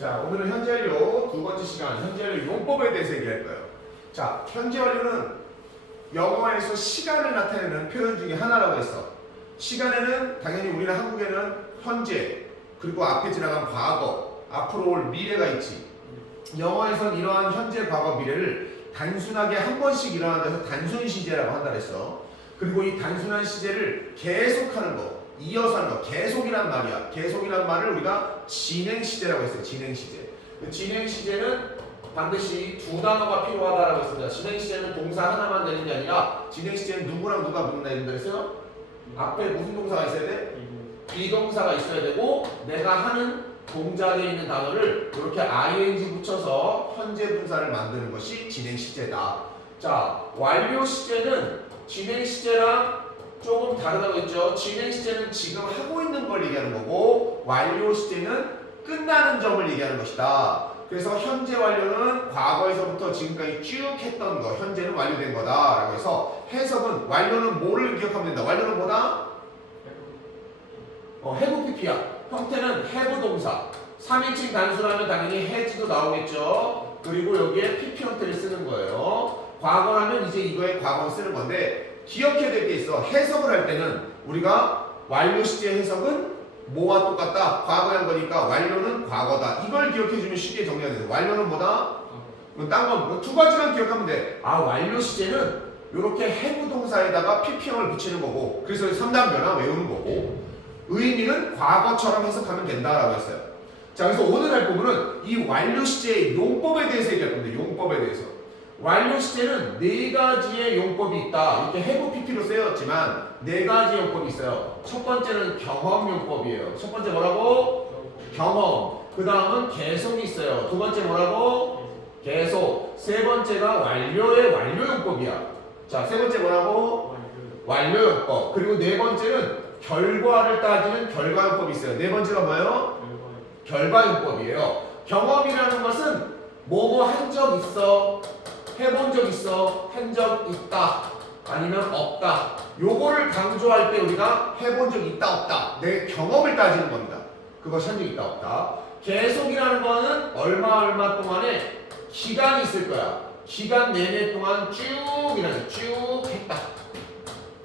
자, 오늘은 현재 완료 두 번째 시간 현재 완료 용법에 대해서 얘기할 거예요. 자, 현재 완료는 영어에서 시간을 나타내는 표현 중에 하나라고 했어. 시간에는 당연히 우리는 한국에는 현재 그리고 앞에 지나간 과거, 앞으로 올 미래가 있지. 영어에선 이러한 현재, 과거, 미래를 단순하게 한 번씩 일어나는 데서 단순 시제라고 한다 그랬어. 그리고 이 단순한 시제를 계속하는 거, 이어서 하는 거, 계속이란 말이야. 계속이란 말을 우리가 진행 시제라고 했어요. 진행 시제. 진행 시제는 반드시 두 단어가 필요하다라고 했습니다. 진행 시제는 동사 하나만 되는 게 아니라 진행 시제는 누구랑 누가 붙는다 된다 그랬어요? 앞에 무슨 동사가 있어야 돼? 비동사가 있어야 되고 내가 하는 동작에 있는 단어를 이렇게 ing 붙여서 현재 분사를 만드는 것이 진행 시제다. 자, 완료 시제는 진행 시제랑 조금 다르다고 했죠. 진행 시제는 지금 하고 있는 걸 얘기하는 거고 완료 시제는 끝나는 점을 얘기하는 것이다. 그래서 현재 완료는 과거에서부터 지금까지 쭉 했던 거, 현재는 완료된 거다라고 해서 해석은 완료는 뭐를 기억하면 된다. 완료는 뭐다? have pp야. 형태는 have 동사. 3인칭 단수라면 당연히 has도 나오겠죠. 그리고 여기에 pp 형태를 쓰는 거예요. 과거라면 이제 이거에 과거를 쓰는 건데 기억해야 될 게 있어. 해석을 할 때는 우리가 완료 시제 해석은 뭐와 똑같다? 과거에 한 거니까 완료는 과거다. 이걸 기억해주면 쉽게 정리가 돼요. 완료는 뭐다? 딴 건 두 가지만 기억하면 돼. 아, 완료 시제는 이렇게 have 동사에다가 pp형을 붙이는 거고 그래서 3단 변화 외우는 거고 의미는 과거처럼 해석하면 된다라고 했어요. 자, 그래서 오늘 할 부분은 이 완료 시제의 용법에 대해서 얘기할 건데 용법에 대해서. 완료 시제는 네 가지의 용법이 있다. 이렇게 have pp로 쓰였지만 네 가지 용법이 있어요. 첫 번째는 경험 용법이에요. 첫 번째 뭐라고? 경험. 그 다음은 계속이 있어요. 두 번째 뭐라고? 계속. 세 번째가 완료의 완료 용법이야. 자, 세 번째 뭐라고? 완료 용법. 그리고 네 번째는 결과를 따지는 결과 용법이 있어요. 네 번째가 뭐예요? 결과 용법이에요. 경험이라는 것은 뭐뭐 한 적 있어? 해본 적 있어? 한 적 있다? 아니면 없다? 요거를 강조할 때 우리가 해본 적 있다 없다 내 경험을 따지는 겁니다. 그것이 한 적 있다 없다. 계속이라는 거는 얼마 동안에 기간이 있을 거야. 기간 내내 동안 쭉 했다.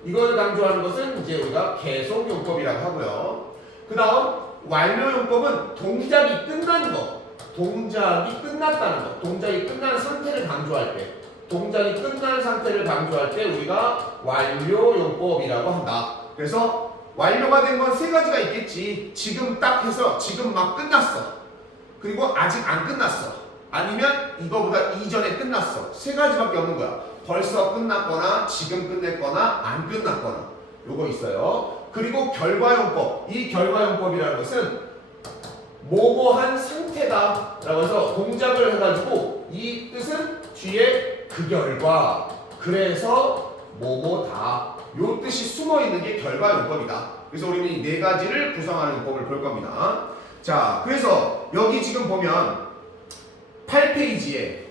이걸 강조하는 것은 이제 우리가 계속 용법이라고 하고요. 그 다음 완료 용법은 동작이 끝난 거. 동작이 끝났다는 거. 동작이 끝난 상태를 강조할 때. 동작이 끝난 상태를 강조할 때 우리가 완료 용법이라고 한다. 그래서 완료가 된 건 세 가지가 있겠지. 지금 딱 해서 지금 막 끝났어. 그리고 아직 안 끝났어. 아니면 이거보다 이전에 끝났어. 세 가지밖에 없는 거야. 벌써 끝났거나 지금 끝냈거나 안 끝났거나 요거 있어요. 그리고 결과용법. 이 결과용법이라는 것은 뭐뭐한 상태다 라고 해서 동작을 해가지고 이 뜻은 뒤에 그 결과 그래서 뭐뭐다 요 뜻이 숨어있는 게 결과용법이다. 그래서 우리는 이 네 가지를 구성하는 용법을 볼 겁니다. 자, 그래서 여기 지금 보면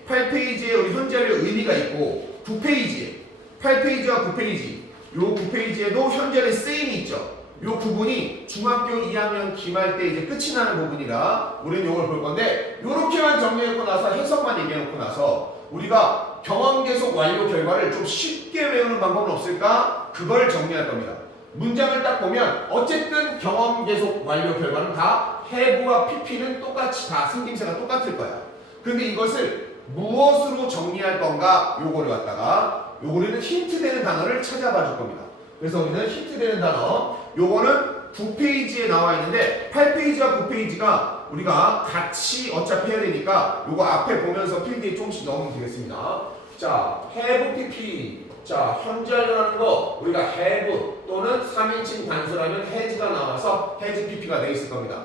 8페이지에 우리 현재 완료 의미가 있고 9페이지에 8페이지와 9페이지 요 9페이지에도 현재의 쓰임이 있죠. 요 부분이 중학교 2학년 기말 때 이제 끝이 나는 부분이라 우리는 요걸 볼 건데 요렇게만 정리해놓고 나서 해석만 얘기해놓고 나서 우리가 경험 계속 완료 결과를 좀 쉽게 외우는 방법은 없을까? 그걸 정리할 겁니다. 문장을 딱 보면 어쨌든 경험 계속 완료 결과는 다 have와 pp는 똑같이 다 생김새가 똑같을 거야. 그런데 이것을 무엇으로 정리할 건가? 요거를 갖다가 요거는 힌트 되는 단어를 찾아봐 줄 겁니다. 그래서 우리는 힌트 되는 단어 요거는 9페이지에 나와 있는데 8페이지와 9페이지가 우리가 같이 어차피 해야 되니까 요거 앞에 보면서 필드에 조금씩 넣으면 되겠습니다. 자, have pp. 자, 현재 완료라는 거 우리가 have 또는 3인칭 단수라면 has가 나와서 has pp가 되어 있을 겁니다.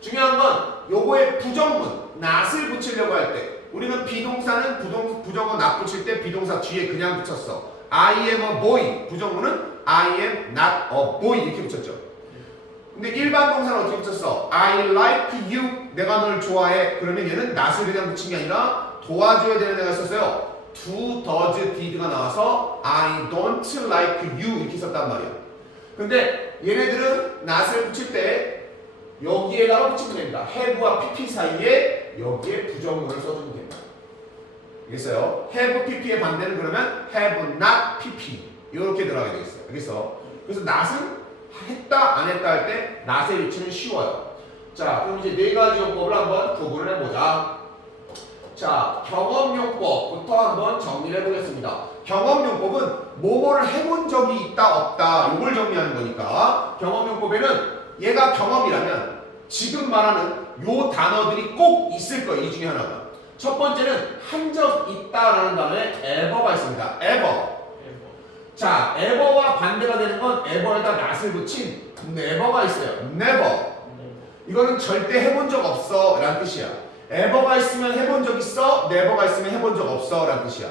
중요한 건 요거의 부정문 not을 붙이려고 할 때 우리는 비동사는 부정어 not 붙일 때 비동사 뒤에 그냥 붙였어. I am a boy. 부정문은 I am not a boy 이렇게 붙였죠. 근데 일반 동사는 어떻게 붙였어? I like you. 내가 널 좋아해. 그러면 얘는 not을 그냥 붙인 게 아니라 도와줘야 되는 애가 있었어요. do, does, did가 나와서 I don't like you 이렇게 썼단 말이야. 근데 얘네들은 not을 붙일 때 여기에다가 붙이면 됩니다. have와 pp 사이에 여기에 부정문을 써주면 됩니다. 알겠어요? have pp의 반대는 그러면 have not pp 이렇게 들어가게 되겠어요. 그래서 not은 했다 안 했다 할 때 not의 위치는 쉬워요. 자, 그럼 이제 네 가지 용법을 한번 구분을 해보자. 자, 경험용법부터 한번 정리를 해보겠습니다. 경험용법은 뭐뭐를 해본 적이 있다 없다 이걸 정리하는 거니까 경험용법에는 얘가 경험이라면 지금 말하는 요 단어들이 꼭 있을 거예요. 이 중에 하나가. 첫 번째는 한 적 있다라는 단어에 ever가 있습니다. ever. 자, ever와 반대가 되는 건 ever에다 not을 붙인 never가 있어요. never. 이거는 절대 해본 적 없어 라는 뜻이야. ever가 있으면 해본 적 있어, never가 있으면 해본 적 없어 라는 뜻이야.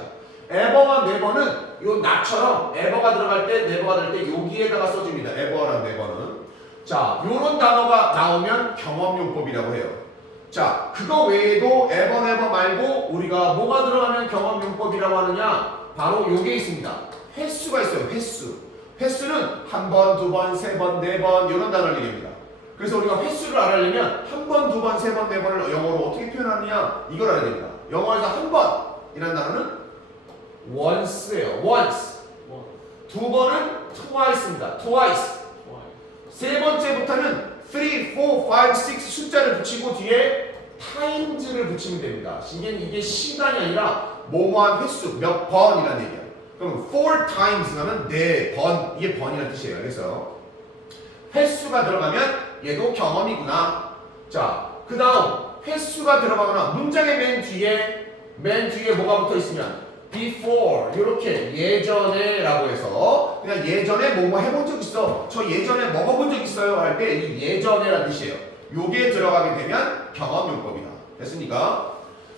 ever와 never는 요 not처럼 ever가 들어갈 때, never가 들어갈 때 여기에다가 써줍니다. ever랑 never는. 자, 요런 단어가 나오면 경험용법이라고 해요. 자, 그거 외에도 ever, never 말고 우리가 뭐가 들어가면 경험용법이라고 하느냐? 바로 요게 있습니다. 횟수가 있어요. 횟수는 한 번, 두 번, 세 번, 네 번 이런 단어를 얘기합니다. 그래서 우리가 횟수를 알아내려면 한 번, 두 번, 세 번, 네 번을 영어로 어떻게 표현하느냐 이걸 알아야 됩니다. 영어에서 한 번이라는 단어는 once예요. once. 두 번은 twice입니다. twice. 세 번째부터는 3, 4, 5, 6 숫자를 붙이고 뒤에 times를 붙이면 됩니다. 이게 시간이 아니라 뭐뭐한 횟수, 몇 번이라는 얘기야. 그럼 4 times 하면 네 번, 이게 번이라는 뜻이에요. 그래서 횟수가 들어가면 얘도 경험이구나. 자, 그 다음 횟수가 들어가거나 문장의 맨 뒤에 뭐가 붙어 있으면 before 이렇게 예전에 라고 해서 그냥 예전에 뭐뭐 해본 적 있어, 저 예전에 먹어본 적 있어요 할 때 이 예전에 라는 뜻이에요. 요게 들어가게 되면 경험용법이다. 됐습니까?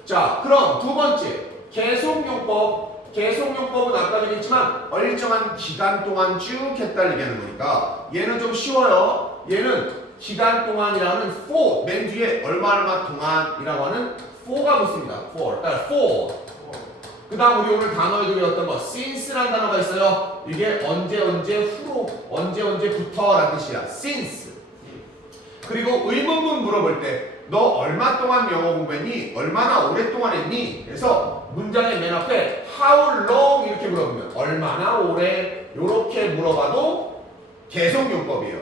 자, 그럼 두 번째 계속용법. 계속용법은 아까 얘기했지만 일정한 기간 동안 쭉 했다를 얘기하는 거니까 얘는 좀 쉬워요. 얘는 기간 동안이라는 for 맨 뒤에 얼마 동안이라고 하는 for가 붙습니다. for. 그러니까 for. 그 다음 우리 오늘 단어에도 배웠던 거 since라는 단어가 있어요. 이게 언제 후로 언제부터 라는 뜻이야. since. 그리고 의문문 물어볼 때 너 얼마 동안 영어 공부했니? 얼마나 오랫동안 했니? 그래서 문장의 맨 앞에 how long 이렇게 물어보면 얼마나 오래 이렇게 물어봐도 계속용법이에요.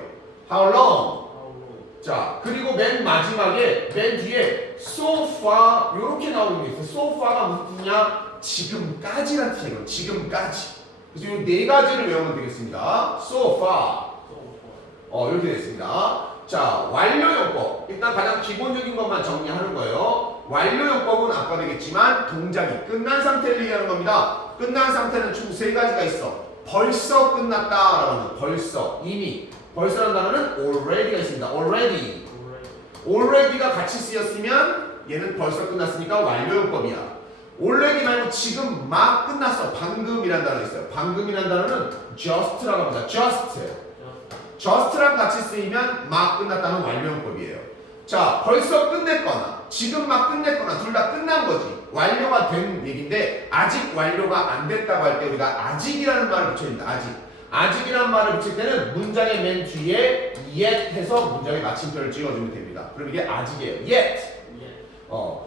how long. 자, 그리고 맨 마지막에 맨 뒤에 so far 이렇게 나오는 게 있어요. so far가 무슨 뜻이냐? 지금까지라는 뜻이에요. 지금까지. 그래서 이 네 가지를 외우면 되겠습니다. so far. 이렇게 됐습니다. 자, 완료용법. 일단 가장 기본적인 것만 정리하는 거예요. 완료용법은 아까 되겠지만 동작이 끝난 상태를 얘기하는 겁니다. 끝난 상태는 총 세 가지가 있어. 벌써 끝났다라고 하는 벌써, 이미. 벌써라는 단어는 already가 있습니다. already가 같이 쓰였으면 얘는 벌써 끝났으니까 완료용법이야. already 말고 지금 막 끝났어. 방금이라는 단어 있어요. 방금이라는 단어는 just라고 합니다. just랑 같이 쓰이면 막 끝났다는 완료용법이에요. 자, 벌써 끝냈거나 지금 막 끝냈거나 둘 다 끝난 거지. 완료가 된 얘기인데 아직 완료가 안 됐다고 할 때 우리가 아직이라는 말을 붙여줍니다. 아직이라는 말을 붙일 때는 문장의 맨 뒤에 yet 해서 문장의 마침표를 찍어주면 됩니다. 그럼 이게 아직이에요. yet.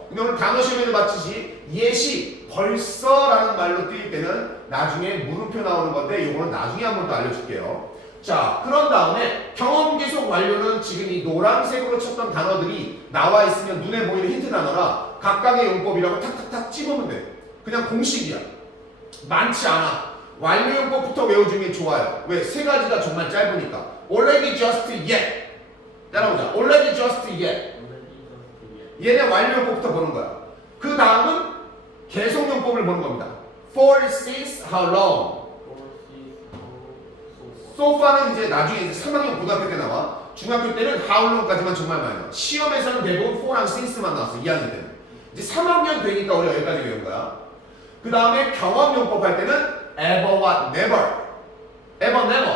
근데 오늘 단어 시험에도 마치지 yet이 벌써라는 말로 뜨일 때는 나중에 물음표 나오는 건데 요거는 나중에 한 번 더 알려줄게요. 자, 그런 다음에 경험 계속 완료는 지금 이 노란색으로 쳤던 단어들이 나와 있으면 눈에 보이는 힌트 단어라 각각의 용법이라고 탁탁탁 찝으면 돼. 그냥 공식이야. 많지 않아. 완료용법부터 외워주는 게 좋아요. 왜? 세 가지가 정말 짧으니까. already, just, yet. 따라보자. already, just, yet. 얘네 완료용법부터 보는 거야. 그 다음은 계속용법을 보는 겁니다. for, since, how long. so far는 이제 나중에 3학년 고등학교 때 나와. 중학교 때는 how long까지만 정말 많이 나와. 시험에서는 대부분 for랑 since만 나왔어. 2학년 때는. 이제 3학년 되니까 우리가 여기까지 외운 거야. 그 다음에 경험용법 할 때는 ever와 never. ever, never.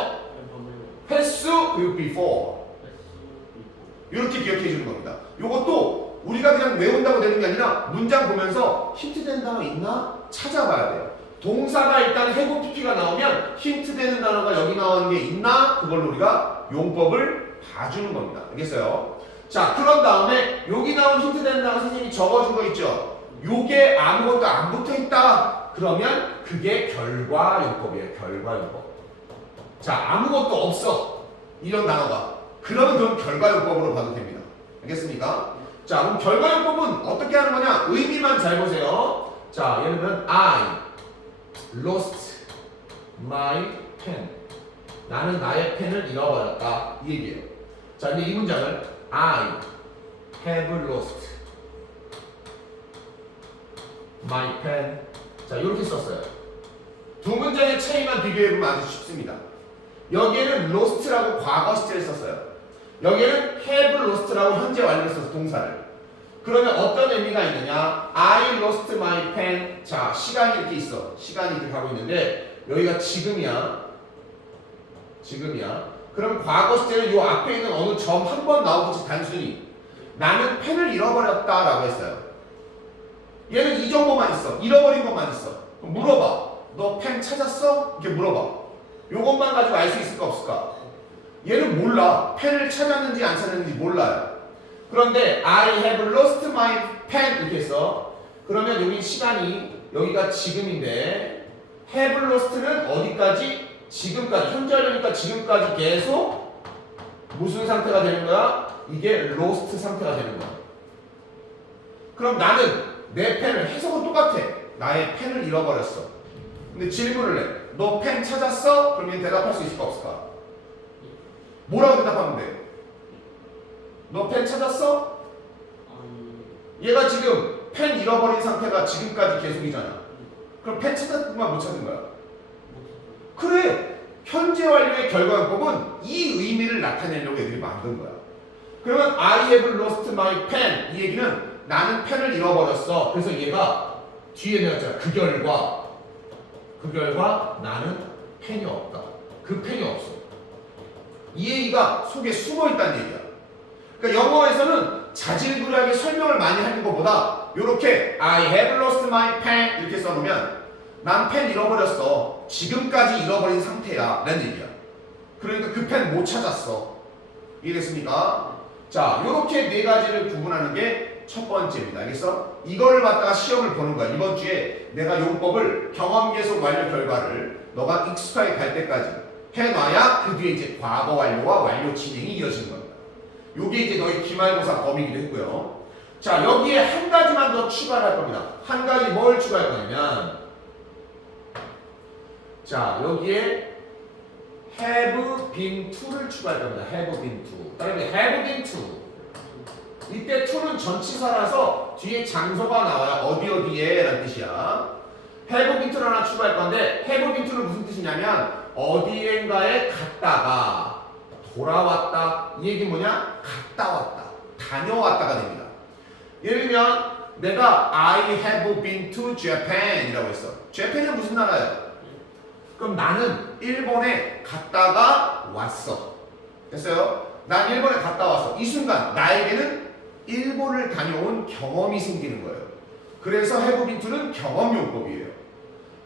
횟수 그리고 before. 이렇게 기억해 주는 겁니다. 이것도 우리가 그냥 외운다고 되는 게 아니라 문장 보면서 힌트 되는 단어 있나? 찾아봐야 돼요. 동사가 일단 have pp가 나오면 힌트 되는 단어가 여기 나오는 게 있나? 그걸로 우리가 용법을 봐주는 겁니다. 알겠어요? 자, 그런 다음에 여기 나온 힌트 되는 단어 선생님이 적어준 거 있죠? 요게 아무것도 안 붙어 있다. 그러면 그게 결과용법이에요. 결과용법. 자, 아무것도 없어. 이런 단어가. 그러면 그건 결과용법으로 봐도 됩니다. 알겠습니까? 자, 그럼 결과용법은 어떻게 하는 거냐? 의미만 잘 보세요. 자, 예를 들면 I lost my pen. 나는 나의 펜을 잃어버렸다. 이 얘기예요. 자, 근데 이 문장을 I have lost my pen. 자, 이렇게 썼어요. 두 문장의 차이만 비교해보면 아주 쉽습니다. 여기에는 lost라고 과거 시제를 썼어요. 여기에는 have lost라고 현재 완료를 써서 동사를. 그러면 어떤 의미가 있느냐? I lost my pen. 자, 시간이 이렇게 있어. 시간이 이렇게 가고 있는데 여기가 지금이야. 지금이야. 그럼 과거 시제는 요 앞에 있는 어느 점 한 번 나오듯이 단순히 나는 펜을 잃어버렸다 라고 했어요. 얘는 이 정도만 있어. 잃어버린 것만 있어. 그럼 물어봐. 너 펜 찾았어? 이렇게 물어봐. 요것만 가지고 알 수 있을까 없을까? 얘는 몰라. 펜을 찾았는지 안 찾았는지 몰라요. 그런데 I have lost my pen 이렇게 했어. 그러면 여기 시간이 여기가 지금인데 have lost는 어디까지? 지금까지. 현재 완료니까 지금까지 계속 무슨 상태가 되는 거야? 이게 lost 상태가 되는 거야. 그럼 나는 내 펜을 해석은 똑같아. 나의 펜을 잃어버렸어. 근데 질문을 해. 너 펜 찾았어? 그럼 얘 대답할 수 있을까 없을까? 뭐라고 대답하면 돼? 너 펜 찾았어? 얘가 지금 펜 잃어버린 상태가 지금까지 계속이잖아. 그럼 펜 찾았구만 못 찾은 거야. 그래. 현재 완료의 결과용법은 이 의미를 나타내려고 애들이 만든 거야. 그러면 I have lost my pen. 이 얘기는 나는 펜을 잃어버렸어. 그래서 얘가 뒤에 내었잖아. 그 결과 나는 펜이 없다. 그 펜이 없어. 이 얘기가 속에 숨어 있다는 얘기야. 그러니까 영어에서는 자질구레하게 설명을 많이 하는 것보다 이렇게 I have lost my pen 이렇게 써놓으면 난 펜 잃어버렸어. 지금까지 잃어버린 상태야 라는 얘기야. 그러니까 그 펜 못 찾았어. 이해됐습니까? 자, 이렇게 네 가지를 구분하는 게 첫 번째입니다. 알겠어? 이거를 갖다가 시험을 보는 거야. 이번 주에 내가 용법을 경험 계속 완료 결과를 너가 익숙하게 갈 때까지 해놔야 그 뒤에 이제 과거 완료와 완료 진행이 이어지는 겁니다. 요게 이제 너희 기말고사 범위기도 했고요. 자, 여기에 한 가지만 더 추가를 할 겁니다. 한 가지 뭘 추가할 거냐면 자, 여기에 have been to를 추가할 겁니다. have been to. 그다음에 have been to. 이때 to는 전치사라서 뒤에 장소가 나와요. 어디에 라는 뜻이야. have been to를 하나 추가할 건데 have been to는 무슨 뜻이냐면 어디엔가에 갔다가 돌아왔다. 이 얘기는 뭐냐? 갔다 왔다. 다녀왔다가 됩니다. 예를 들면 내가 I have been to Japan 이라고 했어. Japan은 무슨 나라예요? 그럼 나는 일본에 갔다가 왔어. 됐어요? 난 일본에 갔다 왔어. 이 순간 나에게는 일본을 다녀온 경험이 생기는 거예요. 그래서 have been to는 경험용법이에요.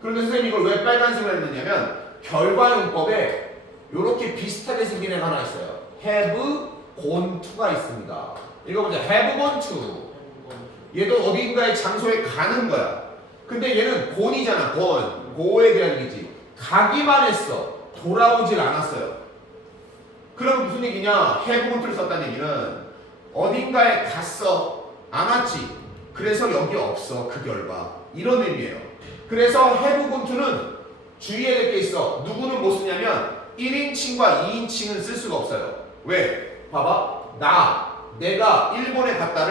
그런데 선생님이 이걸 왜 빨간색으로 했느냐면 결과용법에 이렇게 비슷하게 생긴 애가 하나 있어요. have gone to가 있습니다. 읽어보자. have gone to. 얘도 어딘가의 장소에 가는 거야. 근데 얘는 gone이잖아. go에 대한 얘기지. 가기만 했어. 돌아오질 않았어요. 그럼 무슨 얘기냐? have gone to를 썼다는 얘기는 어딘가에 갔어. 안 왔지. 그래서 여기 없어. 그 결과. 이런 의미예요. 그래서 have gone to는 주의해야 될 게 있어. 누구는 못 쓰냐면 1인칭과 2인칭은 쓸 수가 없어요. 왜? 봐봐. 내가 일본에 갔다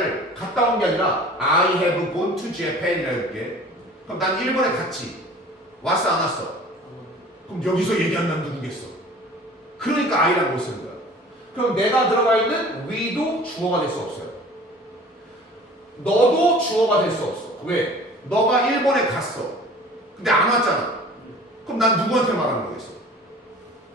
온 게 아니라 I have gone to Japan이라고 할게. 그럼 난 일본에 갔지. 왔어 안 왔어? 그럼 여기서 얘기한다면 누구겠어? 그러니까 I라는 걸 쓰는 거야. 그럼 내가 들어가 있는 we도 주어가 될 수 없어요. 너도 주어가 될 수 없어. 왜? 너가 일본에 갔어. 근데 안 왔잖아. 그럼 난 누구한테 말하는 거겠어?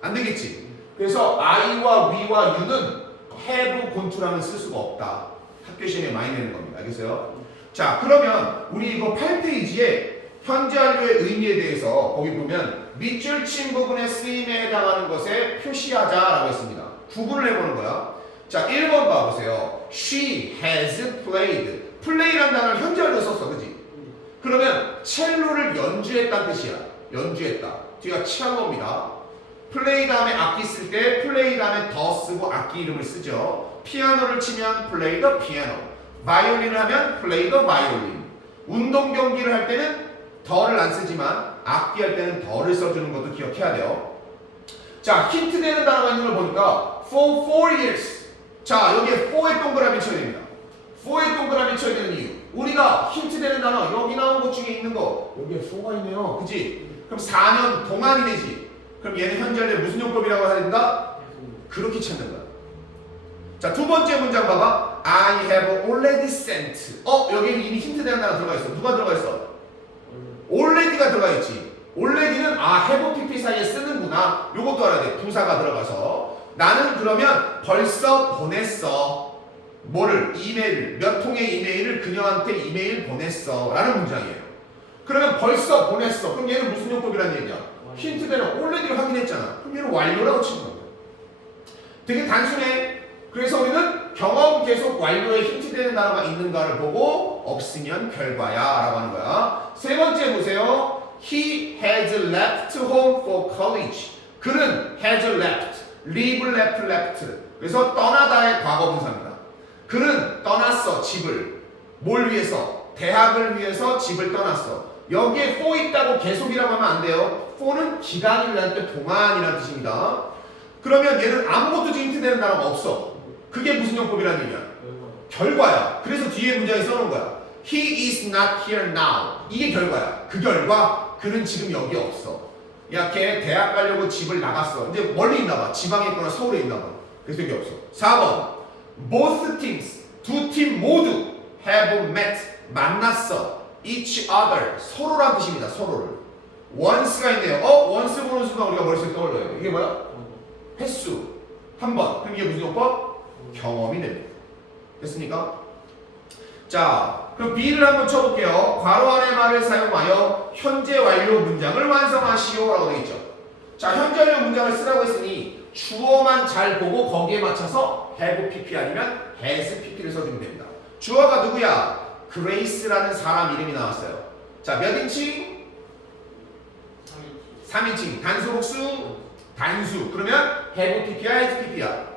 안 되겠지. 그래서 I와 we와 you는 have gone to라는 쓸 수가 없다. 학교 시험에 많이 내는 겁니다. 알겠어요? 자, 그러면 우리 이거 8페이지에 현재 완료의 의미에 대해서 거기 보면 밑줄 친 부분의 쓰임에 해당하는 것에 표시하자라고 했습니다. 구분을 해보는 거야. 자, 1번 봐보세요. She has played. play라는 단어를 현재완료 썼어, 그지? 그러면 첼로를 연주했다는 뜻이야. 연주했다. 뒤가 첼로입니다. 플레이 다음에 악기 쓸 때 플레이 다음에 더 쓰고 악기 이름을 쓰죠. 피아노를 치면 play the piano. 바이올린을 하면 play the violin. 운동 경기를 할 때는 더를 안 쓰지만 악기 할 때는 더를 써주는 것도 기억해야 돼요. 자, 힌트 되는 단어가 있는 걸 보니까 for 4 years. 자, 여기에 for에 동그라미 쳐야 됩니다. for에 동그라미 쳐야 되는 이유. 우리가 힌트 되는 단어 여기 나온 것 중에 있는 거 여기에 for가 있네요. 그치? 그럼 4년 동안이 되지. 그럼 얘는 현재의 무슨 용법이라고 해야 된다? 그렇게 찾는 거야. 자, 두 번째 문장 봐봐. I have already sent. 여기 이미 힌트 되는 단어 들어가 있어. 누가 들어가 있어? already가 들어가 있지. already는 have pp 사이에 쓰는구나. 요것도 알아야 돼. 부사가 들어가서. 나는 그러면 벌써 보냈어. 뭐를? 이메일. 몇 통의 이메일을 그녀한테 이메일 보냈어. 라는 문장이에요. 그러면 벌써 보냈어. 그럼 얘는 무슨 용법이라는 얘기야? 힌트되는 already를 확인했잖아. 그럼 얘는 완료라고 치는 거야. 되게 단순해. 그래서 우리는 경험 계속 완료에 힌트되는 단어가 있는가를 보고 없으면 결과야 라고 하는 거야. 세 번째 보세요. He has left home for college. 그는 has left, leave, left. 그래서 떠나다의 과거분사입니다. 그는 떠났어 집을. 뭘 위해서? 대학을 위해서 집을 떠났어. 여기에 for 있다고 계속이라고 하면 안 돼요. for는 기간이라는 뜻, 동안이라는 뜻입니다. 그러면 얘는 아무것도 지금 힌트되는 단어가 없어. 그게 무슨 용법이라는 얘기야? 결과야. 그래서 뒤에 문장에 써놓은 거야. He is not here now. 이게 결과야. 그 결과 그는 지금 여기 없어. 야, 걔 대학 가려고 집을 나갔어. 이제 멀리 있나 봐. 지방에 있거나 서울에 있나 봐. 그래서 여기 없어. 4번. Both teams. 두 팀 모두 have met. 만났어. each other. 서로란 뜻입니다. 서로를. once가 있네요. once 보는 순간 우리가 머릿속에 떠올려요. 이게 뭐야? 횟수. 한 번. 그럼 이게 무슨 용법? 경험이 됩니다. 됐습니까? 자, 그럼 B를 한번 쳐볼게요. 괄호 안의 말을 사용하여 현재 완료 문장을 완성하시오 라고 되어 있죠. 자, 현재 완료 문장을 쓰라고 했으니 주어만 잘 보고 거기에 맞춰서 have pp 아니면 has pp를 써주면 됩니다. 주어가 누구야? 그레이스라는 사람 이름이 나왔어요. 자, 몇 인칭? 3인칭. 단수 복수? 단수. 그러면 have pp야 has pp야?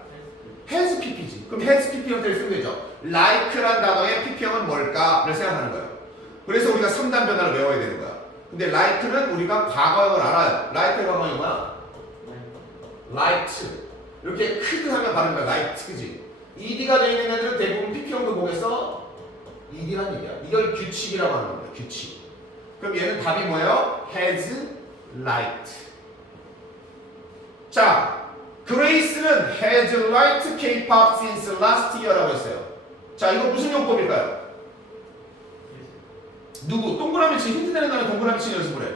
has pp지. 그럼 has pp 형태를 쓰면 되죠. like란 단어의 pp형은 뭘까를 생각하는 거예요. 그래서 우리가 3단 변화를 외워야 되는 거야. 근데 like는 우리가 과거형을 알아요. like의 과거형이 뭐야? liked. 이렇게 크드 하면 발음 거야. liked. 그지? ed가 되어 있는 애들은 대부분 pp형도 보겠어? ed란 얘기야. 이걸 규칙이라고 하는 겁니다. 규칙. 그럼 얘는 답이 뭐예요? has liked. 자, 그레이스는 has liked K-pop since last year라고 했어요. 자, 이거 무슨 용법일까요? 누구? 동그라미 치 힌트 되는 단어 동그라미 치는 연습을 해.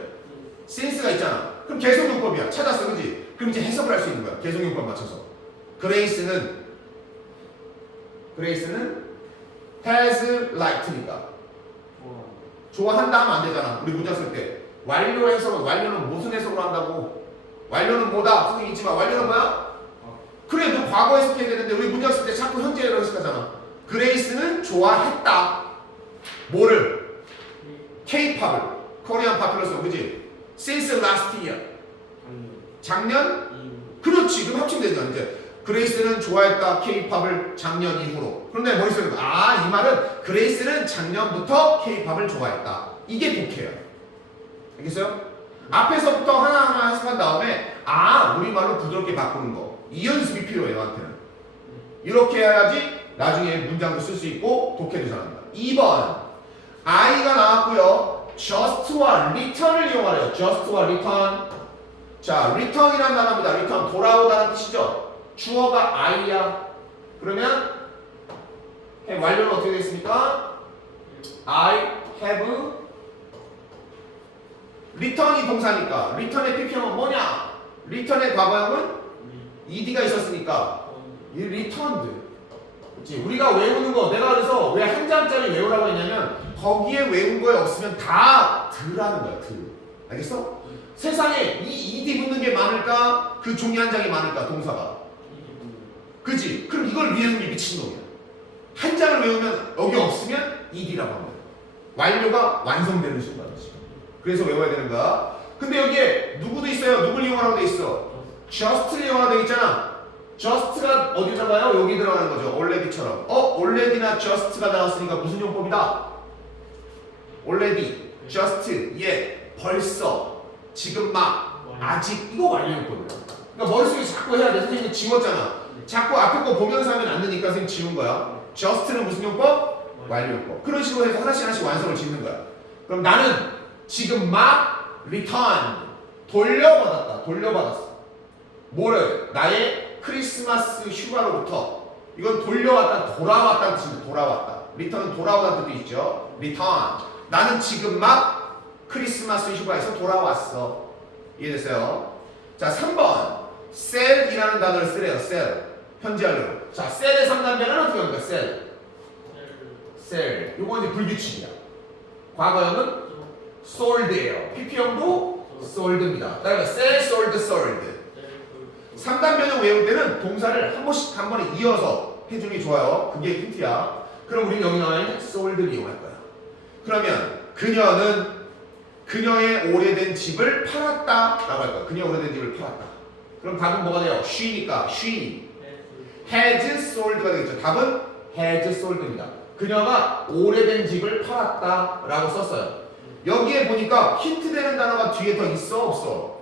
since가 있잖아. 그럼 계속 용법이야. 찾았어, 그지? 그럼 이제 해석을 할 수 있는 거야. 계속 용법 맞춰서. 그레이스는 has liked니까. 좋아한다 하면 안 되잖아. 우리 문장 쓸 때. 완료 해석은 완료는 무슨 해석으로 한다고? 완료는 뭐다? 선생님 있지만 완료는 뭐야? 그래, 너 과거 해석해야 되는데 우리 문장 쓸 때 자꾸 현재로 해석하잖아. 그레이스는 좋아했다. 뭐를? K-팝을. 코리안 파퓰러송, 그지? Since last year. 작년? 그렇지. 그럼 합치면 되죠. 이제 그레이스는 좋아했다 K-팝을 작년 이후로. 그런데 머릿속에 이 말은 그레이스는 작년부터 K-팝을 좋아했다. 이게 독해요. 알겠어요? 앞에서부터 하나하나 해석한 다음에 우리말로 부드럽게 바꾸는 거. 이 연습이 필요해요. 나한테는. 이렇게 해야지 나중에 문장도 쓸 수 있고 독해도 잘한다. 2번 I가 나왔고요. just와 return을 이용하래요. just와 return. 자, return이라는 단어입니다. return 돌아오다는 뜻이죠. 주어가 I야. 그러면 완료는 어떻게 되겠습니까? I have. return이 동사니까 return의 pp형은 뭐냐? return의 과거형은 ed가 있었으니까 이 returned. 그치? 우리가 외우는 거 내가 그래서 왜 한 장짜리 외우라고 했냐면 거기에 외운 거에 없으면 다 드라는 거야. 알겠어? 세상에 이 ed 붙는 게 많을까? 그 종이 한 장이 많을까? 동사가. 그지? 그럼 이걸 외우는 게 미친놈이야. 한 장을 외우면 여기 없으면 ed라고 합니다. 완료가 완성되는 순간이지. 그래서 외워야 되는가? 근데 여기에 누구도 있어요. 누굴 이용하라고 돼 있어? just를 이용하라고 돼 있잖아. just가 어디 들어가요? 여기 들어가는 거죠. already처럼. already나 just가 나왔으니까 무슨 용법이다? already, just, 벌써, 지금 막, 아직 이거 완료 용법이야. 그러니까 머릿속에 자꾸 해야 돼. 선생님이 지웠잖아. 자꾸 앞에 거 보면서 하면 안 되니까 선생님 지운 거야. just는 무슨 용법? 완료 용법. 그런 식으로 해서 하나씩 완성을 짓는 거야. 그럼 나는 지금 막 return, 돌려받았어. 뭐를? 나의 크리스마스 휴가로부터. 이건 돌아왔다는 뜻입니다. 돌아왔다. return은 돌아오다는 뜻도 있죠. return. 나는 지금 막 크리스마스 휴가에서 돌아왔어. 이해됐어요? 자, 3번. sell이라는 단어를 쓰래요. sell. 현재완료. 자, sell의 3단계는 어떻게 합니까? sell. 요건 이제 불규칙이야. 과거형은 sold예요. PP형도 sold입니다. 따라서 sell, sold. 3단 변형 외울 때는 동사를 한 번에 이어서 해주는 게 좋아요. 그게 힌트야. 그럼 우리는 여기 나와 있는 sold를 이용할 거야. 그러면 그녀는 그녀의 오래된 집을 팔았다 라고 할 거야. 그녀의 오래된 집을 팔았다. 그럼 답은 뭐가 돼요? she니까 she has sold가 되겠죠. 답은 has sold입니다. 그녀가 오래된 집을 팔았다 라고 썼어요. 여기에 보니까 힌트 되는 단어가 뒤에 더 있어 없어?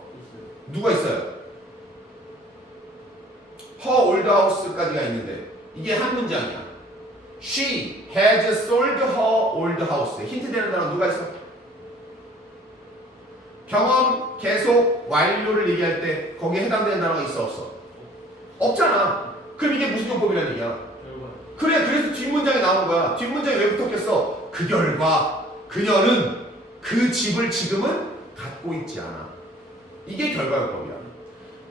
누가 있어요? her old house까지가 있는데 이게 한 문장이야. She has sold her old house. 힌트 되는 단어 누가 있어? 경험 계속 완료를 얘기할 때 거기에 해당되는 단어가 있어 없어? 없잖아. 그럼 이게 무슨 용법이라는 얘기야? 그래, 그래서 뒷문장에 나온 거야. 뒷문장에 왜 붙었겠어? 그 결과 그녀는 그 집을 지금은 갖고 있지 않아. 이게 결과용법이야.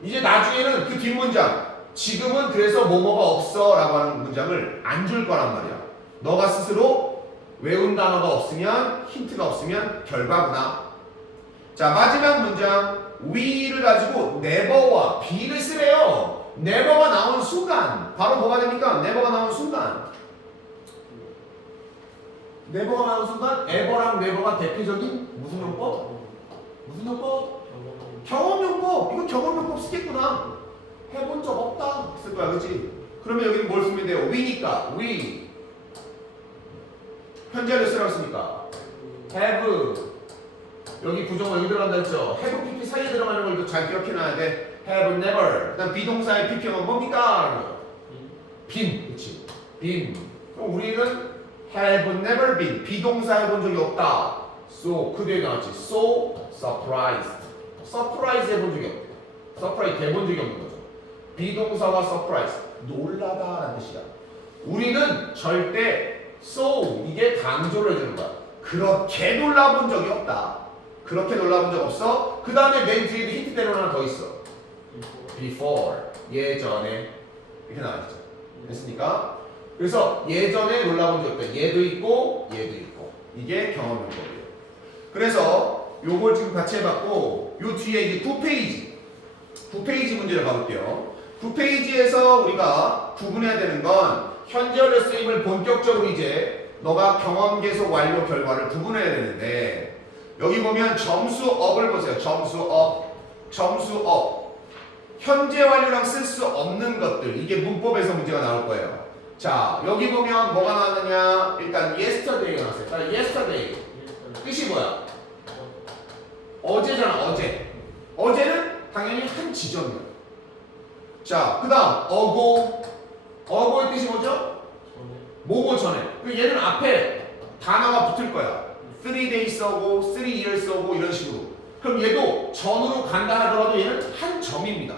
이제 나중에는 그 뒷문장 지금은 그래서 뭐뭐가 없어 라고 하는 문장을 안 줄 거란 말이야. 너가 스스로 외운 단어가 없으면, 힌트가 없으면 결과구나. 자, 마지막 문장 we를 가지고 never와 be를 쓰래요. never가 나온 순간 바로 뭐가 됩니까? never가 나온 순간 ever랑 never가 대표적인 무슨 용법? 무슨 용법? 경험용법. 이거 경험용법 쓰겠구나. 해본 적 없다 쓸 거야, 그렇지? 그러면 여기는 뭘 쓰면 돼요? we니까 we. 현재를 쓰라고 했으니까 have. 여기 부정어 여기 들어간다 했죠? have, pp 사이에 들어가는 걸 잘 기억해놔야 돼. have, never. 그다음 비동사의 pp형은 뭡니까? been. 그렇지? been. 그럼 우리는 have never been. 비동사 해본 적이 없다. so 그 뒤에 나왔지. so surprised. surprise 해본 적이 없대. surprise 돼본 적이 없는 거죠. 비동사와 surprise. 놀라다라는 뜻이야. 우리는 절대 so 이게 강조를 해주는 거야. 그렇게 놀라본 적이 없다. 그렇게 놀라본 적 없어? 그 다음에 맨 뒤에도 힌트대로 하나 더 있어. before. 예전에. 이렇게 나와있죠. 됐습니까? 그래서 예전에 놀라본 적 없다. 얘도 있고 얘도 있고. 이게 경험용법이에요. 그래서 요걸 지금 같이 해봤고 요 뒤에 이제 9페이지 문제를 가볼게요. 9페이지에서 우리가 구분해야 되는 건 현재 완료 쓰임을 본격적으로 이제 너가 경험 계속 완료 결과를 구분해야 되는데 여기 보면 점수업을 보세요. 점수업. 현재 완료랑 쓸 수 없는 것들. 이게 문법에서 문제가 나올 거예요. 자, 여기 보면 뭐가 나왔느냐? 일단 yesterday가 나왔어요. 자, yesterday. 뜻이 뭐야? 어제잖아, 어제. 어제는 당연히 한 지점이야. 자, 그 다음 어고의 뜻이 뭐죠? 뭐뭐 전에. 얘는 앞에 단어가 붙을 거야. 3 days 오고 3 years 오고 이런 식으로. 그럼 얘도 전으로 간다 하더라도 얘는 한 점입니다.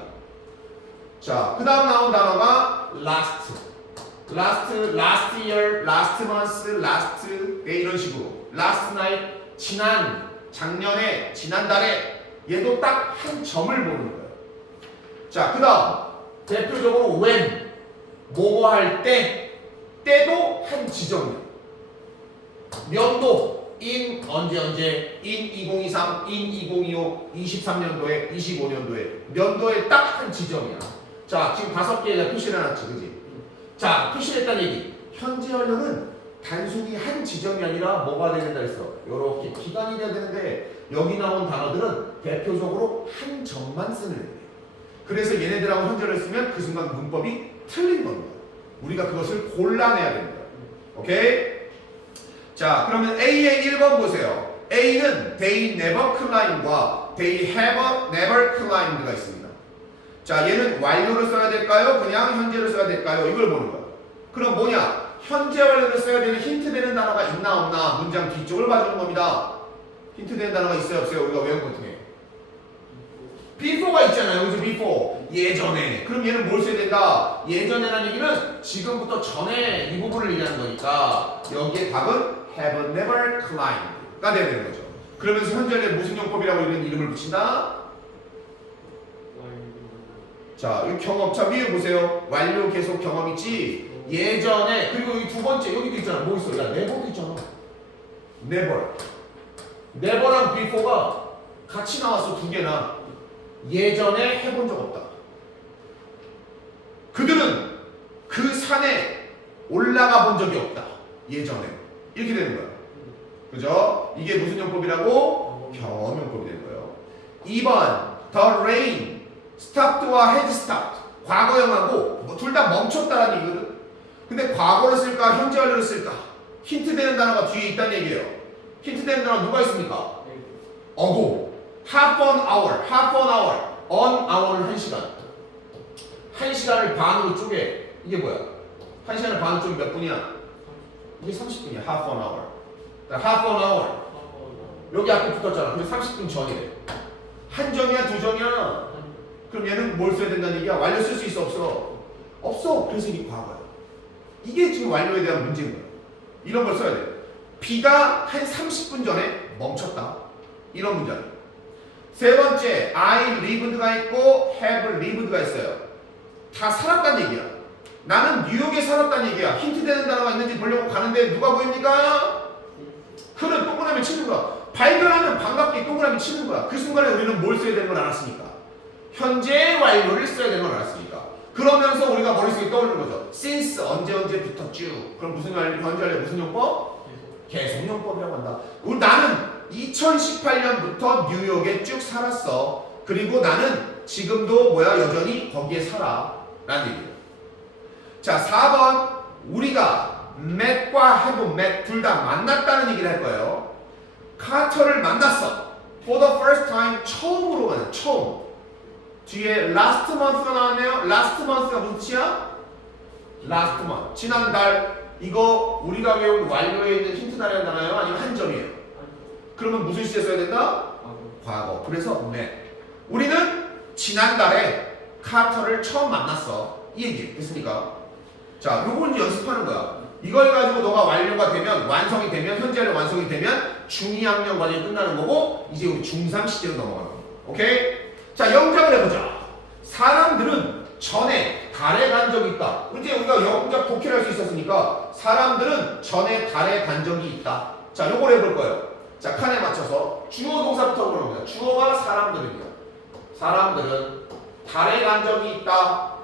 자, 그 다음 나온 단어가 last year, last month, last day 이런 식으로. last night, 작년에, 지난달에 얘도 딱 한 점을 보는 거예요. 자, 그 다음 대표적으로 when, 뭐뭐 할 때, 때도 한 지점이에요. 년도 in 언제 in 2023, in 2025, 23년도에 25년도에 년도에 딱 한 지점이야. 자, 지금 5개에다 표시를 해놨지, 그지? 자, 표시를 했다는 얘기. 현재 완료는 단순히 한 지점이 아니라 뭐가 돼야 된다 했어? 이렇게 기간이 돼야 되는데 여기 나온 단어들은 대표적으로 한 점만 쓰는 거예요. 그래서 얘네들하고 현재를 쓰면 그 순간 문법이 틀린 겁니다. 우리가 그것을 골라내야 됩니다. 오케이? 자, 그러면 A의 1번 보세요. A는 they never climb과 they have never climbed가 있습니다. 자, 얘는 완료를 써야 될까요? 그냥 현재를 써야 될까요? 이걸 보는 거야. 그럼 뭐냐? 현재 완료를 써야 되는 힌트 되는 단어가 있나 없나 문장 뒤쪽을 봐주는 겁니다. 힌트 되는 단어가 있어요 없어요? 우리가 외운 것 중에 before가 있잖아요. 여기서 before 예전에. 그럼 얘는 뭘 써야 된다? 예전에라는 얘기는 지금부터 전에 이 부분을 얘기하는 거니까 여기에 답은 have never climbed가 돼야 되는 거죠. 그러면서 현재에 무슨 용법이라고 이름을 붙인다? 자, 이 경험. 자, 위에 보세요. 완료 계속 경험 있지? 예전에. 그리고 여기 두 번째 여기도 있잖아. 뭐 있어? 야, never도 있잖아. never. never랑 before가 같이 나왔어. 두 개나. 예전에 해본 적 없다. 그들은 그 산에 올라가 본 적이 없다. 예전에. 이렇게 되는 거야. 그죠? 이게 무슨 용법이라고? 경험 용법이 되는 거예요. 2번 The rain stopped와 had stopped 과거형하고 둘 다 멈췄다라는 얘기거든. 근데 과거를 쓸까 현재 완료를 쓸까? 힌트 되는 단어가 뒤에 있다는 얘기예요. 힌트 되는 단어 누가 있습니까? ago, half an hour, half an hour, an hour는 1시간. 1시간을 반으로 쪼개. 이게 뭐야? 1시간을 반으로 쪼개 몇 분이야? 이게 30분이야. half an hour. half an hour. 여기 앞에 붙었잖아. 근데 30분 전이래. 한 점이야, 두 점이야? 그럼 얘는 뭘 써야 된다는 얘기야? 완료 쓸 수 있어, 없어? 없어. 그래서 이게 과거야. 이게 지금 완료에 대한 문제인 거야. 이런 걸 써야 돼. B가 한 30분 전에 멈췄다. 이런 문제야. 세 번째, I lived가 있고 have lived가 있어요. 다 살았다는 얘기야. 나는 뉴욕에 살았다는 얘기야. 힌트 되는 단어가 있는지 보려고 가는데 누가 보입니까? 그는 동그라미 치는 거야. 발견하면 반갑게 동그라미 치는 거야. 그 순간에 우리는 뭘 써야 되는 걸 알았으니까. 현재 완료를 써야 되는 걸 알았으니까. 그러면서 우리가 머릿속에 떠오르는 거죠. since 언제부터 쭉. 그럼 무슨 현재 완료 무슨 용법? 계속용법이라고 한다. 나는 2018년부터 뉴욕에 쭉 살았어. 그리고 나는 지금도 뭐야 여전히 거기에 살아. 라는 얘기예요. 자, 4번 우리가 Matt과 have met 둘 다 만났다는 얘기를 할 거예요. 카터를 만났어. For the first time 처음으로 만났어. 처음. 뒤에 last month가 나왔네요. last month가 무슨 뜻이야? last month. 지난달. 이거 우리가 외운 완료에 있는 힌트 단어였나요? 아니면 한 점이에요? 그러면 무슨 시제 써야 된다? 과거. 그래서 met. 우리는 지난달에 카터를 처음 만났어. 이 얘기 됐습니까? 자, 요걸 이제 연습하는 거야. 이걸 가지고 너가 완료가 되면, 완성이 되면, 현재 완료 완성이 되면 중2학년 과정이 끝나는 거고 이제 우리 중3 시제로 넘어가는 거야. 오케이? 자, 영작을 해보자. 사람들은 전에 달에 간 적이 있다. 이제 우리가 영작 독해를 할 수 있었으니까 사람들은 전에 달에 간 적이 있다. 자, 요걸 해볼 거예요. 자, 칸에 맞춰서 주어 동사부터 보는 거야. 주어가 사람들이야. 사람들은 달에 간 적이 있다.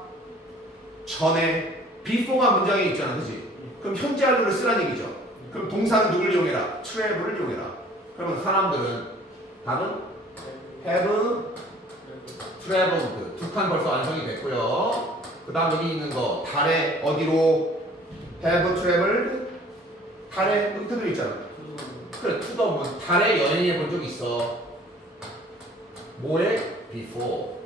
전에 before가 문장에 있잖아, 그렇지? 그럼 현재 완료를 쓰라는 얘기죠. 그럼 동사는 누굴 이용해라? travel을 이용해라. 그러면 사람들은 답은 have traveled. 두 칸 벌써 완성이 됐고요. 그 다음 여기 있는 거 달에 어디로 have traveled? 달에 그대로 있잖아. 그래, to the moon. 달에 여행해 본 적 있어. 뭐에? before.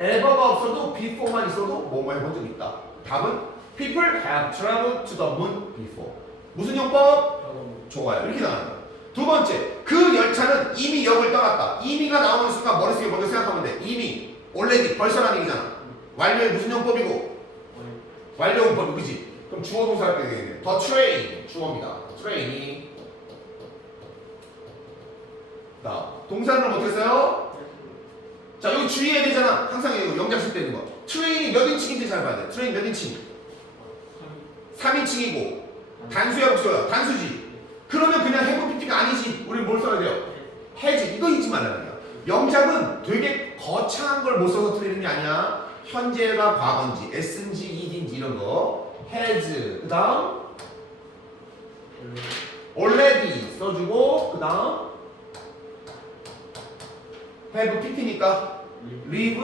ever가 없어도 before만 있어도 뭐뭐 해본 적 있다. 답은 people have traveled to the moon before. 무슨 용법? 좋아요. 이렇게 나가는 거야. 두 번째, 그 열차는 이미 역을 떠났다. 이미가 나오는 순간 머릿속에 먼저 생각하면 돼. 이미, already, 벌써라는 얘기잖아. 완료의 무슨 용법이고? 완료 용법, 그지? 그럼 주어 동사 할 때 되겠네. The train, 주어입니다. train이. 나 동사는 어떻게 써요? 자, 여기 주의해야 되잖아. 항상 이거 영작 쓸 때 있는 거. 트레인이 몇 인칭인지 잘 봐야 돼. 트레인 몇 인칭? 3인칭이고 단수야 복수야? 단수지. 그러면 그냥 have PP가 아니지. 우리 뭘 써야 돼요? has. 이거 잊지 말라는 거야. 영작은 되게 거창한 걸 못 써서 틀리는 게 아니야. 현재가 과거인지 S인지 ED인지 이런 거 has. 그 다음 already 써주고 그 다음 have pp니까 leave,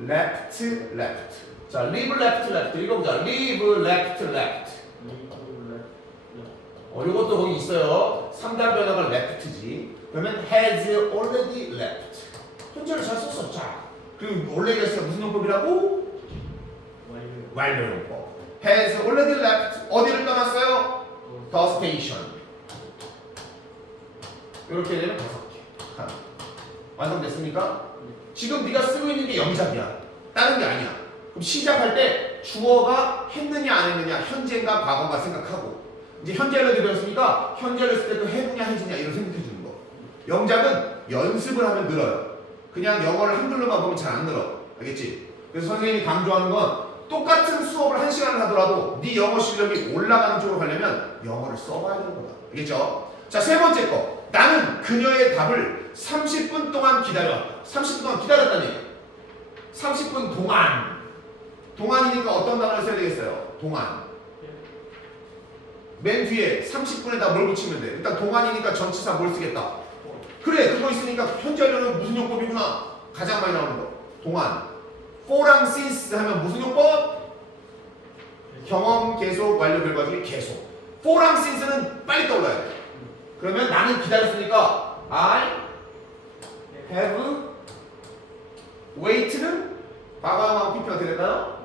left, left. 자, leave, left, left. 읽어보자. leave, left, left. 이것도 거기 있어요. 3단 변화가 left지. 그러면 has already left. 현재를 잘 썼어. 자, 그리고 already가 무슨 용법이라고? 완료용법. has already left. 어디를 떠났어요? the station. 이렇게 되면 5개. 하나. 완성됐습니까? 지금 네가 쓰고 있는 게 영작이야. 다른 게 아니야. 그럼 시작할 때 주어가 했느냐 안 했느냐, 현재인가 과거인가 생각하고, 이제 현재를 배웠으니까 현재를 쓸 때 또 해느냐 해지냐 이런 생각해 주는 거. 영작은 연습을 하면 늘어요. 그냥 영어를 한글로만 보면 잘 안 늘어. 알겠지? 그래서 선생님이 강조하는 건 똑같은 수업을 1시간을 하더라도 네 영어 실력이 올라가는 쪽으로 가려면 영어를 써봐야 되는 거다. 알겠죠? 자, 세 번째 거. 나는 그녀의 답을 30분 동안 기다려왔다. 30분 동안 기다렸다는 얘기야. 30분 동안. 동안이니까 어떤 단어를 써야 되겠어요? 동안. 맨 뒤에 30분에다 뭘 붙이면 돼? 일단 동안이니까 전치사 뭘 쓰겠다? 그래, 그거 있으니까 현재 완료는 무슨 용법이구나. 가장 많이 나오는 거. 동안. for랑 since 하면 무슨 용법? 경험, 계속, 완료, 결과 중에 계속. for랑 since는 빨리 떠올라야 돼. 그러면 나는 기다렸으니까 I have wait는 과거형하고 PP가 되겠나요?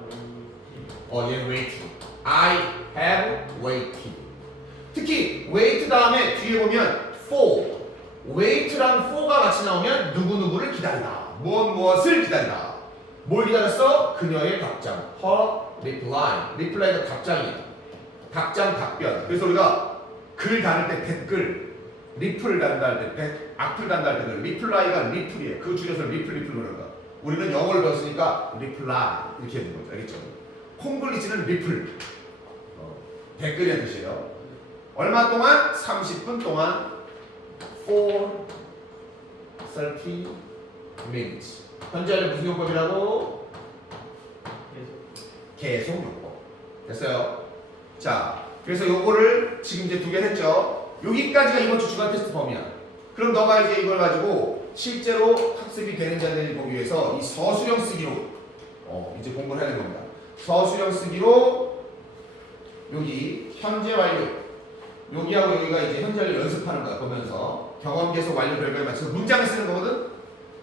얘는 wait. I have waited. 특히 wait 다음에 뒤에 보면 for. wait랑 for가 같이 나오면 누구누구를 기다리다. 무엇을 기다리다. 뭘 기다렸어? 그녀의 답장. her reply. reply가 답장이야. 답장, 답변. 그래서 우리가 글 다룰 때 댓글, 리플 단다 할 때, 악플 단다 할 때는 리플라이가 리플이에요. 그 줄여서 리플 그런다. 우리는 영어를 배웠으니까 리플라이 이렇게 되는 거죠. 알겠죠? 콩글리시는 리플. 댓글이라는 뜻이에요. 얼마 동안? 30분 동안. for 30 minutes. 현재는 무슨 용법이라고? 계속 용법. 됐어요? 자, 그래서 요거를 지금 이제 2개 했죠. 여기까지가 이번 주 주간 테스트 범위야. 그럼 너가 이제 이걸 가지고 실제로 학습이 되는지 안 되는지 보기 위해서 이 서술형 쓰기로 이제 공부를 해야 되는 겁니다. 서술형 쓰기로 여기 현재 완료, 여기하고 여기가 이제 현재 완료 연습하는 거야. 보면서 경험 계속 완료 결과에 맞춰서 문장을 쓰는 거거든.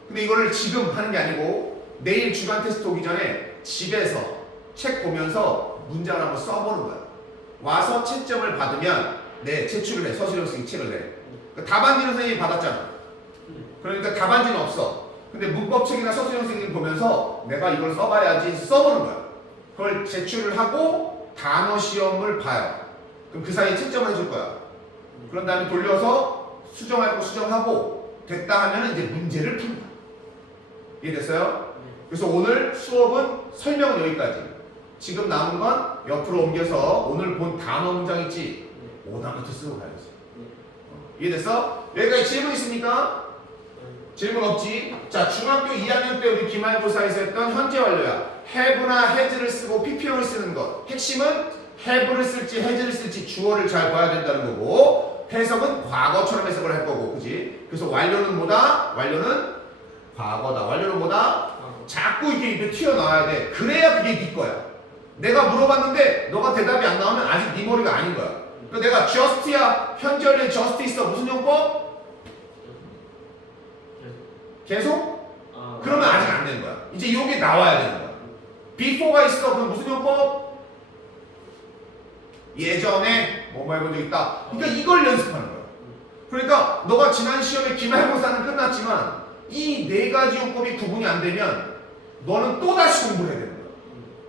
근데 이거를 지금 하는 게 아니고 내일 주간 테스트 오기 전에 집에서 책 보면서 문장을 한번 써보는 거야. 와서 채점을 받으면 제출을 해. 서술형 쓰기 책을 내. 그러니까 답안지는 선생님이 받았잖아. 그러니까 답안지는 없어. 근데 문법책이나 서술형 쓰기를 보면서 내가 이걸 써봐야지 써보는 거야. 그걸 제출을 하고 단어 시험을 봐요. 그럼 그 사이에 채점을 해줄 거야. 그런 다음에 돌려서 수정할 거 수정하고 됐다 하면 이제 문제를 푼다. 이해됐어요? 그래서 오늘 수업은 설명은 여기까지. 지금 남은 건 옆으로 옮겨서 오늘 본 단어 문장 있지? 5단부터 쓰고 가야지. 이해됐어? 여기까지 질문 있습니까? 질문 없지? 자, 중학교 2학년 때 우리 기말고사에서 했던 현재 완료야. have나 has를 쓰고 pp형을 쓰는 것. 핵심은 have를 쓸지 has를 쓸지 주어를 잘 봐야 된다는 거고, 해석은 과거처럼 해석을 할 거고, 그지? 그래서 완료는 뭐다? 완료는 과거다. 완료는 뭐다? 자꾸 이게 입에 튀어나와야 돼. 그래야 그게 네 거야. 내가 물어봤는데 너가 대답이 안 나오면 아직 네 머리가 아닌 거야. 그러니까 내가 just야, 현재 완료에 just 있어. 무슨 용법? 계속? 그러면 아직 안 되는 거야. 이제 이게 나와야 되는 거야. before가 있어. 그럼 무슨 용법? 예전에 뭐뭐 해본 적 있다. 그러니까 이걸 연습하는 거야. 그러니까 너가 지난 시험에 기말고사는 끝났지만 이 4가지 용법이 구분이 안 되면 너는 또 다시 공부를 해야 되는 거야.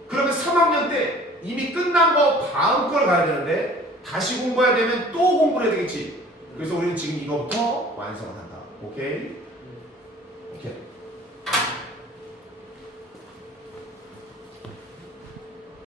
그러면 3학년 때 이미 끝난 거 다음 걸 가야 되는데 다시 공부해야 되면 또 공부를 해야 되겠지. 그래서 우리는 지금 이거부터 완성을 한다. 오케이? 오케이.